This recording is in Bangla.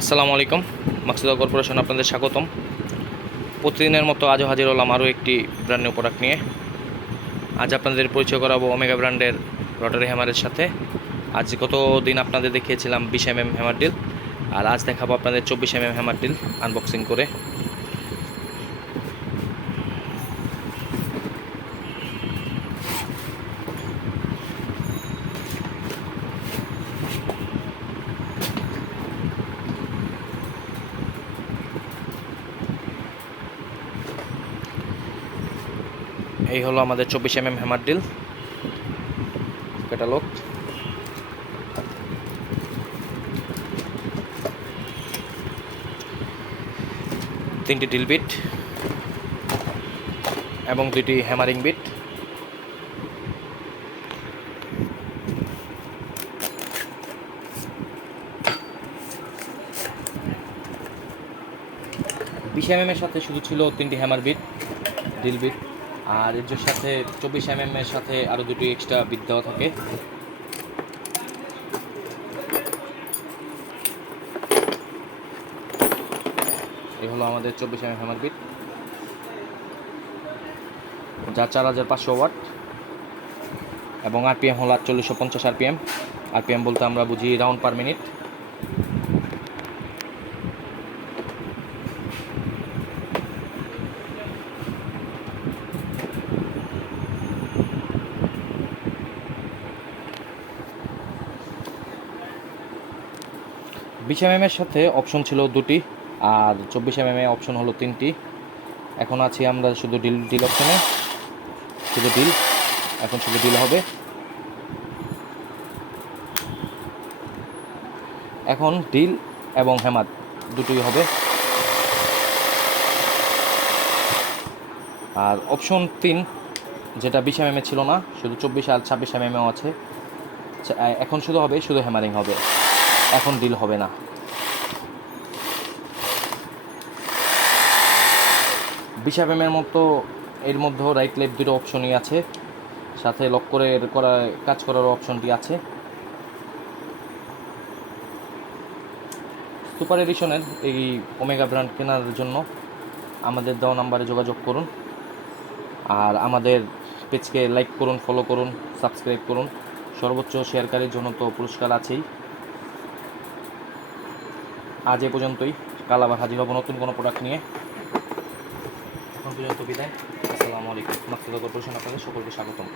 আসসালামু আলাইকুম। মাকসুদা কর্পোরেশন আপনাদের স্বাগতম। প্রতিদিনের মতো আজও হাজির হলাম আরও একটি ব্র্যান্ড নিউ প্রোডাক্ট নিয়ে। আজ আপনাদের পরিচয় করাবো ওমেগা ব্র্যান্ডের রটারি হ্যামারের সাথে। আজ গত দিন আপনাদের দেখিয়েছিলাম 20 mm হ্যামার ডিল, আর আজ দেখাবো আপনাদের 24 mm হ্যামার ডিল আনবক্সিং করে। এই হলো আমাদের 24 mm হ্যামার ডিল ক্যাটালগ। তিনটি ডিল বিট এবং দুইটি হ্যামারিং বিট। বিশ mm এর সাথে শুধু ছিল তিনটি হ্যামার বিট, ডিল বিট, আর এর সাথে 24 mm এর সাথে আরও দুটি এক্সট্রা বিট দেওয়া থাকে। এই হলো আমাদের 24 mm হ্যামার বিট, যা 4500 ওয়াট এবং আরপিএম হলো 4850 আরপিএম। আরপিএম বলতে আমরা বুঝি রাউন্ড পার মিনিট। বিশ mm এর সাথে অপশন ছিল দুটি, আর 24 mm অপশন হলো তিনটি। এখন আছি আমরা শুধু ডিল অপশনে, শুধু ডিল, এখন শুধু ডিল হবে। এখন ডিল এবং হ্যামার দুটোই হবে। আর অপশন 3 যেটা 20 mm ছিল না, শুধু 24 আর 26 mm আছে, এখন শুধু হবে, শুধু হ্যামারিং হবে, এখন ডিল হবে না। 20 mm এর মতো এর মধ্যেও রাইট লেফট দুটো অপশনই আছে, সাথে লক করে কাজ করার অপশনটি আছে। সুপার এডিশনের এই ওমেগা ব্র্যান্ড কেনার জন্য আমাদের দেওয়া নাম্বারে যোগাযোগ করুন, আর আমাদের পেজকে লাইক করুন, ফলো করুন, সাবস্ক্রাইব করুন। সর্বোচ্চ শেয়ারকারীর জন্য তো পুরস্কার আছেই। আজ এ পর্যন্তই, কাল আবার হাজির হব নতুন কোনো প্রোডাক্ট নিয়ে। এখন পর্যন্ত বিদায়। আসসালামু আলাইকুম। মাকসুদা কর্পোরেশন আপনাদের সকলকে স্বাগতম।